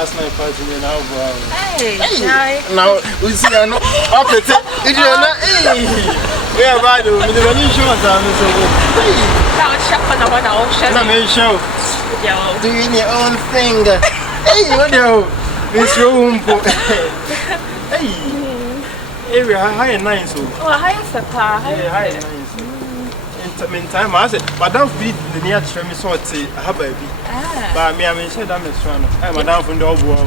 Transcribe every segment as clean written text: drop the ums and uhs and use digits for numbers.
last night party now. Hey, now we see I know up it. It you know we are bad o. Me dey show us am so. now shop on one ocean. Na me show. Yo. Doing your own thing. Hey, what do? Miss Rumpo. Hey. Area high and nice. Oh, hi, Sapa. High and nice. In time, I said, Madame feed the near to me sort of a baby. But me, I mean, said I'm a son. I'm Madame from the old world.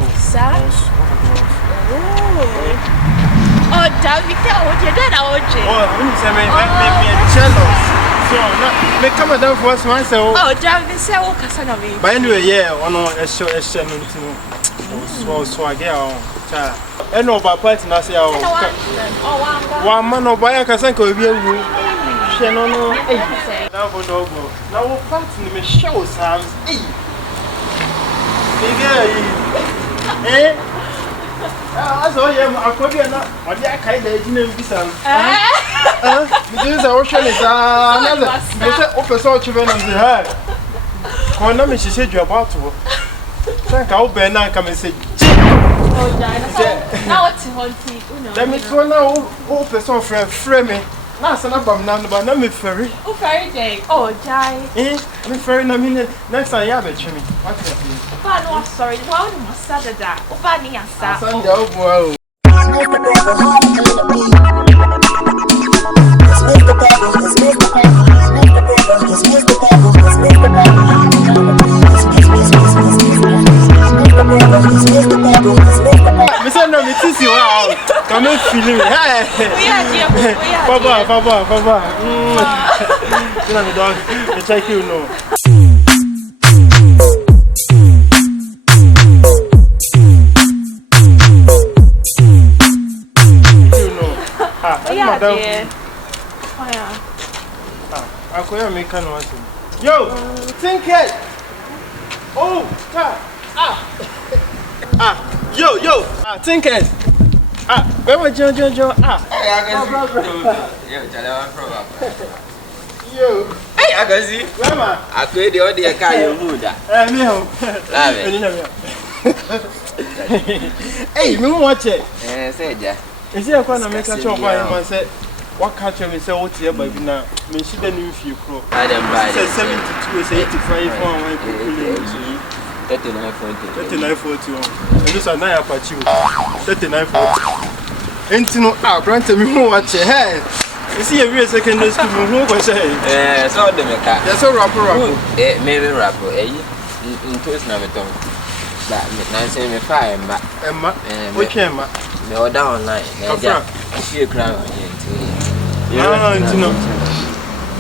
Oh, David, what you did, I would say. Oh, when you say me, jealous. So, make come down for us myself. Oh, David, say, what can I be? But anyway, yeah, on a show, so I get on. And no, but party, I say, oh, one man or buy a casanco, no, now for dog. Now we'll pass in the show, Sam. Eh? I saw him. I could be not. What the kind of didn't be some. This ocean is another. They said, Officer Children of the heart. When I she said you're about to. Thank you, Ben. I come and say, oh, now what's one let me throw now. Officer frame me. That's an album now, but not me ferry. Oh, ferry day. Oh, die. Me ferry, no minute. Next time, you have a chimney. What's that? Oh, no, sorry. Why would you say that? Oh, Fanny, I said. Oh, Mr. No, me tissue out. Come and feel me. Papa. You know, dog. It's like you know. I could make an answer. Yo, think it. Oh, yo, think it. Where was Joe? Yo, hey, I can see. Grandma, I create the audio car you mood. Hey, me watch it. Say, yeah. Is there a corner make a chop by him and said, what catcher me say what's here, baby? Now, me she didn't know if you crow. I didn't buy it. 72 is 85 for one. 3941. And this are 9 Apache. 3940. And to know, granted me more watch it. Hey, you see a real secondary school who was saying, so the mecha. that's a rapper. Maybe rapper, in toast never done. But Nancy me fire, Emma, we came. Me order online. She a crown. No, into no.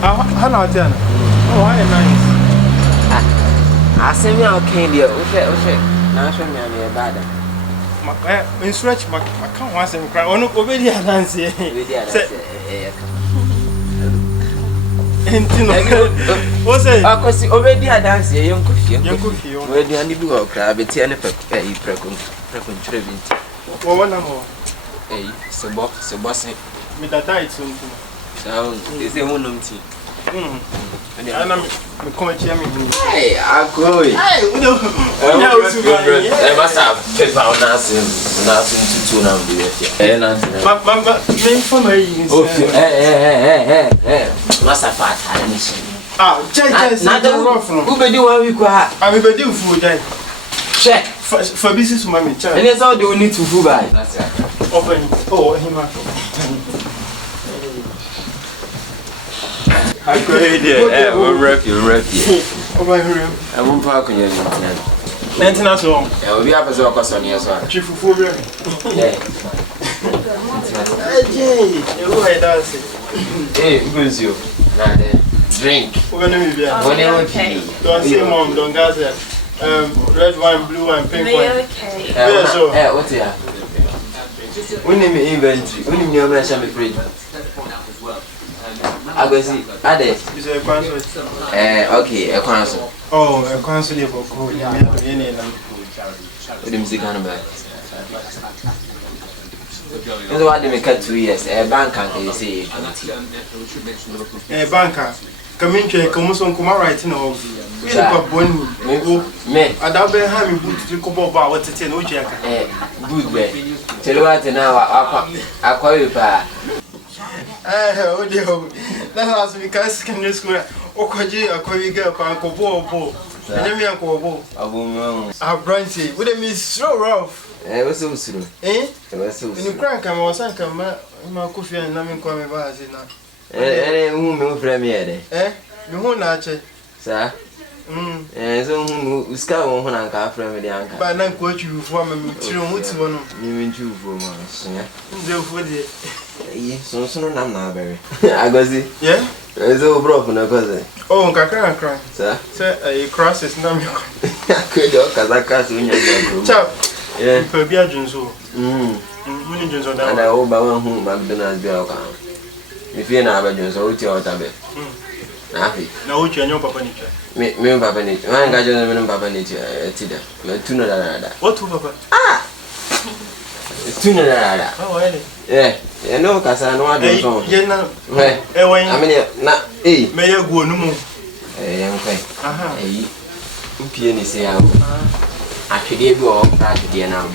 How not then? Oh, I nice. I send me out candy. Okay. Now show me a bad. In stretch, my can't want him cry. Oh, no, obey Nancy. What's it? I could see already a dance. Young coffee. Where do you go? Crab, it's any precontriving. One more. Eh, so bossing. Me that died soon. So, is a woman tea. And I'm coming to me. Hey, I go. I must have paper on us nothing to tune up with it. Mamma, me for my must have fat mission. Who be one week? I will do food then. Check for business, mommy. And it's all they need to food by. Open. Oh, him. I go ahead. We'll rep you. Over here. I won't park on your Maintenance home. I will be up as well as on your side. Chief of Phobia. Hey, good you. Drink. Don't say mom, don't gas it. Red wine, blue wine, pink wine. Hey, what's here? We name inventory. We name your mention me free. I go see. Ade. Is a console. Okay, a console. Oh, a console for code. What the music on about? This is what they make 2 years. A bank can say 20. A banker. Come in, come on, come right now. Me, I don't be having boots to come over what to tell you. Good way. Tell you what now, I call you pa. Oh, dear. That's because can you square? Okaji, a query girl, Uncle Bo. And me, Uncle Bo. Our Branty, would it be so rough? It was so soon. Eh? It was so soon. You crank, I was uncle, my coffee and nothing coming by as it now. Eh, whom premiere, eh? You won't natch, sir. So who scout when I come from the uncle. But I quote you for me, what's one? You mean you for months, yeah? So soon I'm not very. I go see, yeah? There's all broken, oh, Kakran cry, sir. Sir, a cross is not because I can't win your chap. Yeah, for be a junzo. Winning junzo, and I hope I won't whom McDonald's be our account. If you're not a junzo, what's your tablet? Happy. No, you're papa nature. Me, papa nature. I got your papa nature. It's tuna. What to papa? Ah! It's tuna. Oh, yeah. You know, because I know I don't know. I mean, not a may I go no more. Young thing. Aha. A pianist say, I should go off tragedy now.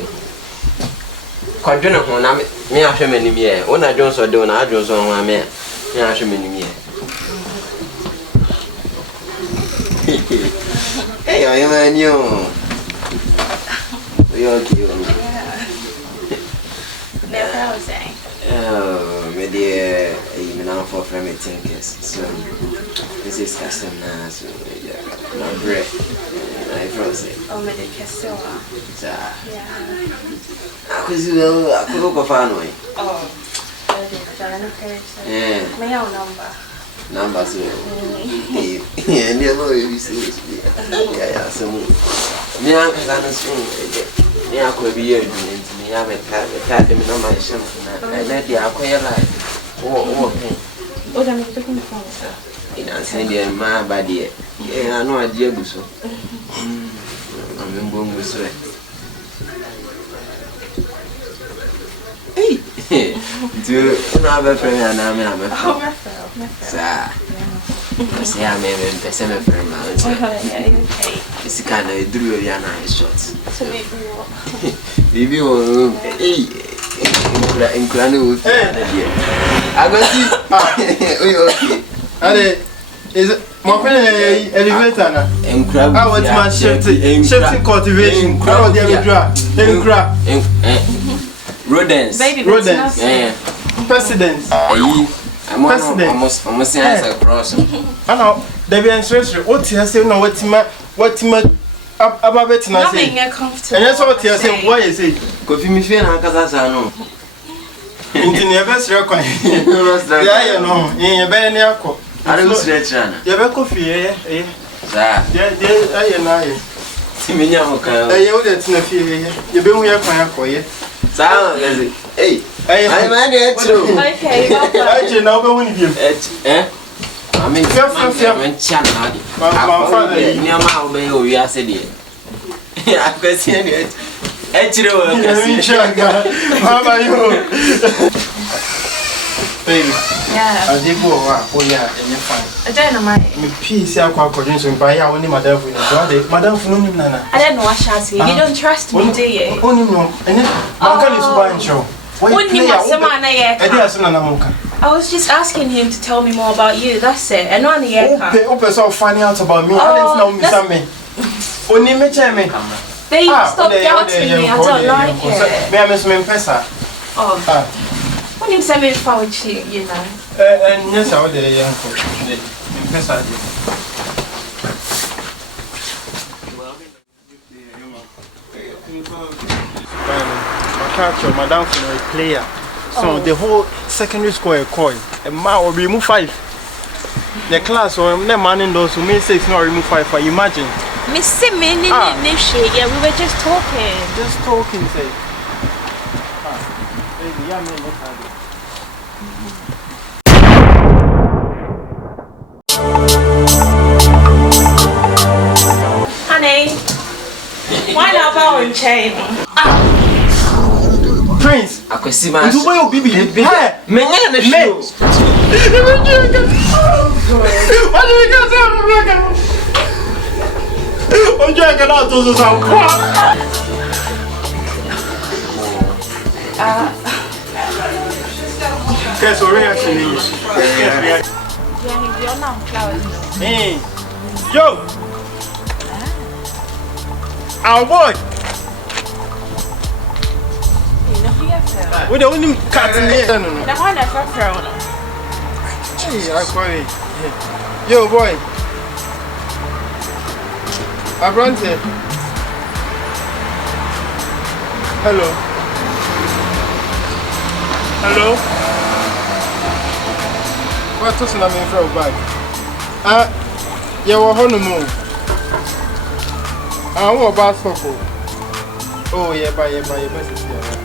Quadrina, when I may have so many years. When I don't so don't, I don't so my man. May I have so many years. Hey, I am a new. We are cute. Never was saying. Oh, my dear, you know, for family thinkers. So, this is custom now. So, my bread. I froze it. Oh, my dear, Cassella. Yeah. I could look of Hanoi. Oh, yeah. My own number. Number so. Yeah, never you see. Yeah, so. Me, I'm going to swing. Me, I could be here. Me, I'm a cat, them no my sham. I let the acquire life. Oh, what am I looking for? In a Sunday, my body. Yeah, I know a dear busso. I'm in boom with sweat. Hey, do you have a friend? And I'm a friend. Sir, say I may be a semi friend. It's kind of drew a nice shots. So maybe you inclined. I go see. Okay. Is it my friend elevator? And crab. I want my shifting cultivation. Crowd the crab. Rodents. Rodents. Presidents. I'm almost across. I know. They be interested. What you say? No, what you about it now? Nothing comfortable. And that's what you say. Why is it? Coffee me feel like I know. Into the best record. Yeah, you know. In your bed, you I don't stretch. You have a coffee, eh? Sir. Yeah, I know. Timinya, I know that's not feeling. You've been with your fire. Hey, I'm an okay, I know when you I mean, I'm channel. My father, we are said it. I've got seen it. How about you? Baby, yeah, I did go and you're fine. I don't know my peace. I'm quite so by our only madam. Madam, I don't know what shall you don't trust me, do you? Only no, and then Uncle is buying show. I was just asking him to tell me more about you, that's it. And on the air. Open so finding out about me. I didn't know me. Only me tell me. They stopped doubting me, I don't like it. May I miss me pesa? Oh. When you send me forward to you know. And yes, I would uncle. Pesa. Catch madam for a player. So the whole secondary school a coin. A man will remove 5. The class or the man in those who may 6 not remove 5 for imagine. Miss Simmons, yeah, we were just talking. Just talking, say. Baby, yeah, man, look at it. Honey, why not bow and chain? Prince! Akwesi ma. Ndu boy obibi. Hey, menye na show. What do you guys say? Ojo e kana to so sa kwa. Guess what reaction is? Yeah, you're not flowers. Hey. Yo. Our boy. We don't need cat in here. No. The one that's not thrown. Hey, I call it. Yo, boy. Abrante. Hello. Hello. What's the name of your bag? You were honeymoon. What about Soko? Oh, yeah, bye.